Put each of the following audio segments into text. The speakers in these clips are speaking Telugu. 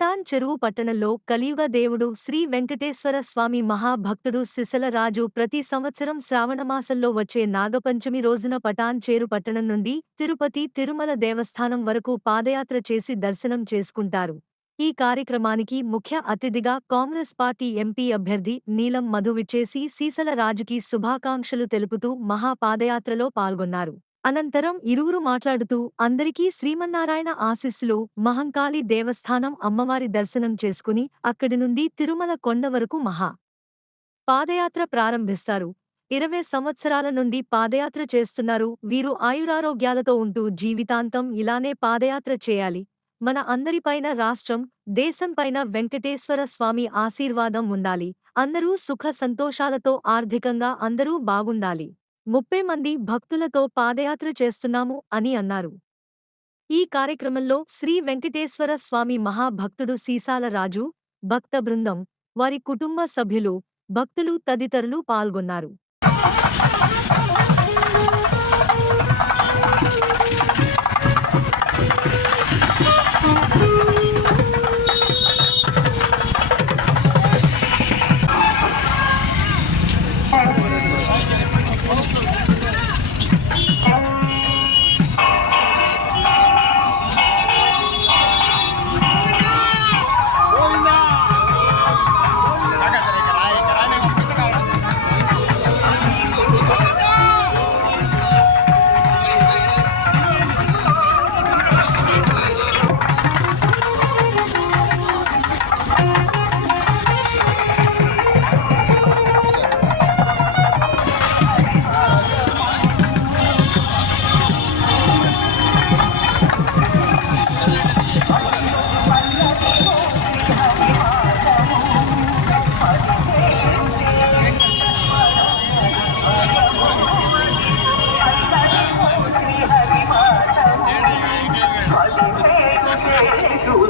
పటాన్ చెరువు పట్టణంలో కలియుగ దేవుడు శ్రీ వెంకటేశ్వర స్వామి మహాభక్తుడు సిసలరాజు ప్రతి సంవత్సరం శ్రావణమాసంలో వచ్చే నాగపంచమి రోజున పటాన్ చేరు పట్టణం నుండి తిరుపతి తిరుమల దేవస్థానం వరకు పాదయాత్ర చేసి దర్శనం చేసుకుంటారు. ఈ కార్యక్రమానికి ముఖ్య అతిథిగా కాంగ్రెస్ పార్టీ ఎంపీ అభ్యర్థి నీలం మధు విచ్చేసి సీసలరాజుకి శుభాకాంక్షలు తెలుపుతూ మహాపాదయాత్రలో పాల్గొన్నారు. అనంతరం ఇరువురు మాట్లాడుతూ అందరికీ శ్రీమన్నారాయణ ఆశీస్సులు మహంకాళి దేవస్థానం అమ్మవారి దర్శనం చేసుకుని అక్కడి నుండి తిరుమల కొండ వరకు మహా పాదయాత్ర ప్రారంభిస్తారు. ఇరవై సంవత్సరాల నుండి పాదయాత్ర చేస్తున్నారు. వీరు ఆయురారోగ్యాలతో ఉంటూ జీవితాంతం ఇలానే పాదయాత్ర చేయాలి. మన అందరిపైన రాష్ట్రం దేశంపైన వెంకటేశ్వర స్వామి ఆశీర్వాదం ఉండాలి. అందరూ సుఖ సంతోషాలతో ఆర్థికంగా అందరూ బాగుండాలి. ముప్పై మంది భక్తులతో పాదయాత్ర చేస్తున్నాము అని అన్నారు. ఈ కార్యక్రమంలో శ్రీ వెంకటేశ్వర స్వామి మహాభక్తుడు సీసాల రాజు భక్త బృందం వారి కుటుంబ సభ్యులు భక్తులు తదితరులు పాల్గొన్నారు.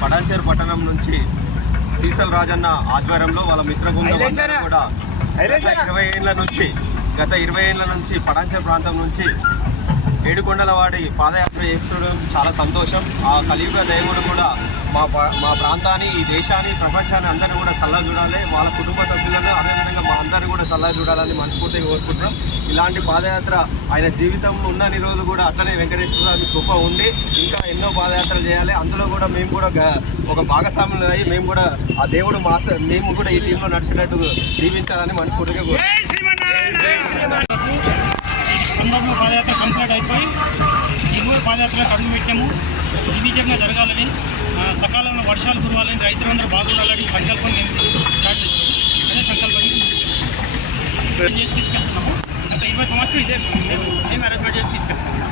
పటాన్చేరు పట్టణం నుంచి సీసల్ రాజన్న ఆధ్వర్యంలో వాళ్ళ మిత్ర బృందం కూడా ఇరవై ఏళ్ళ నుంచి గత ఇరవై ఏళ్ళ నుంచి పటాన్చేరు ప్రాంతం నుంచి ఏడుకొండల వాడి పాదయాత్ర చేస్తుండడం చాలా సంతోషం. ఆ కలియుగ దేవుడు కూడా మా మా ప్రాంతాన్ని ఈ దేశాన్ని ప్రపంచాన్ని అందరినీ కూడా చల్లగా చూడాలి. వాళ్ళ కుటుంబ సభ్యులను అదేవిధంగా మా అందరినీ కూడా చల్లగా చూడాలని మనస్ఫూర్తిగా కోరుకుంటున్నాం. ఇలాంటి పాదయాత్ర ఆయన జీవితంలో ఉన్నన్ని రోజులు కూడా అట్లనే వెంకటేశ్వర స్వామి కృప ఉండి ఇంకా ఎన్నో పాదయాత్రలు చేయాలి. అందులో కూడా మేము కూడా ఒక భాగస్వాములు అయ్యి మేము కూడా ఆ దేవుడు మా స- మేము కూడా ఈ టీంలో నడిచేటట్టు దీవించాలని మనస్ఫూర్తిగా కోరుకుంటున్నాం. పాదయాత్ర కంప్లీట్ అయిపోయి దిగువ పాదయాత్రకు అడుగు పెట్టాము. దిగ్విజయంగా జరగాలని సకాలంలో వర్షాలు కురవాలని రైతులందరూ బాగుండాలని సంకల్పం నేను స్టార్ట్ అదే సంకల్పం చేసి తీసుకెళ్తున్నాము గత ఇరవై సంవత్సరం ఇదే మేము మేము అరేంజ్మెంట్ చేసి తీసుకెళ్తున్నాము